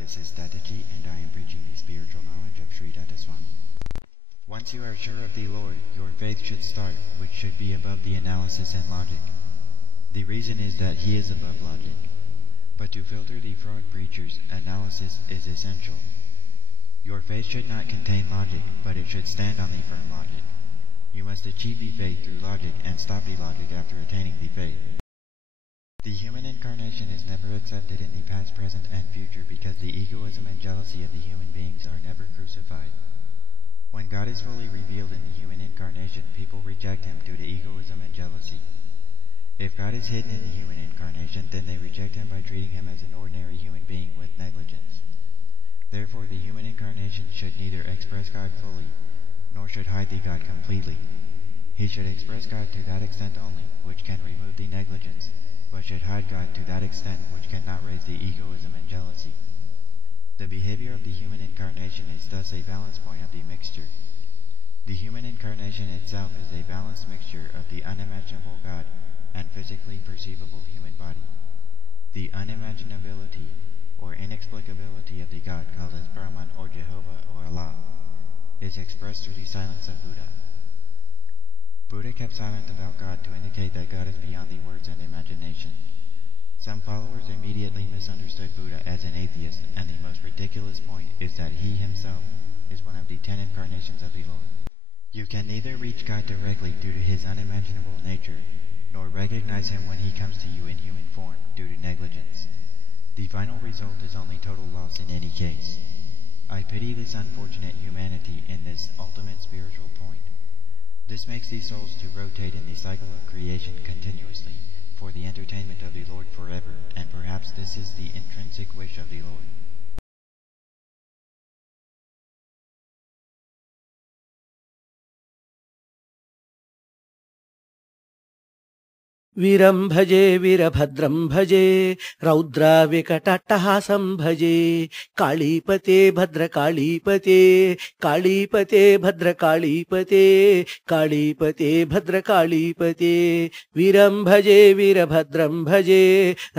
this is Dadaji, and I am preaching the spiritual knowledge of Sri Dada Swami. Once you are sure of the Lord, your faith should start, which should be above the analysis and logic. The reason is that He is above logic. But to filter the fraud preachers, analysis is essential. Your faith should not contain logic, but it should stand on the firm logic. You must achieve the faith through logic and stop the logic after attaining the faith. The human incarnation is never accepted in the past, present, and future because the egoism and jealousy of the human beings are never crucified. When God is fully revealed in the human incarnation, people reject Him due to egoism and jealousy. If God is hidden in the human incarnation, then they reject Him by treating Him as an ordinary human being with negligence. Therefore, the human incarnation should neither express God fully, nor should hide the God completely. He should express God to that extent only, which can remove the negligence, but should hide God to that extent which cannot raise the egoism and jealousy. The behavior of the human incarnation is thus a balance point of the mixture. The human incarnation itself is a balanced mixture of the unimaginable God and physically perceivable human body. The unimaginability or inexplicability of the God called as Brahman or Jehovah or Allah is expressed through the silence of Buddha. Buddha kept silent about God to indicate that God is beyond the words and imagination. Some followers immediately misunderstood Buddha as an atheist, and the most ridiculous point is that he himself is one of the 10 incarnations of the Lord. You can neither reach God directly due to His unimaginable nature, nor recognize Him when He comes to you in human form due to negligence. The final result is only total loss in any case. I pity this unfortunate humanity in this ultimate spiritual point. This makes these souls to rotate in the cycle of creation continuously for the entertainment of the Lord forever, and perhaps this is the intrinsic wish of the Lord. वीरं भजे वीरभद्रं भजे रौद्राविकटाट्टहासं भजे कालीपते भद्रकालीपते कालीपते भद्रकालीपते कालीपते भद्रकालीपते वीरं भजे वीरभद्रं भजे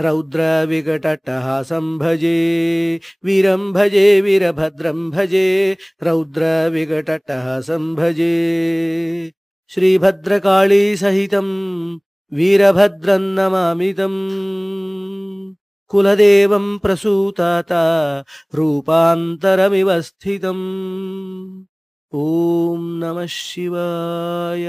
रौद्राविकटाट्टहासं भजे वीरं भजे वीरभद्रं भजे रौद्राविकटाट्टहासं भजे श्रीभद्रकाली सहितं वीरभद्रं नमामितं कुलदेवं प्रसूताता रूपान्तरमिव स्थितम् ॐ नमः शिवाय।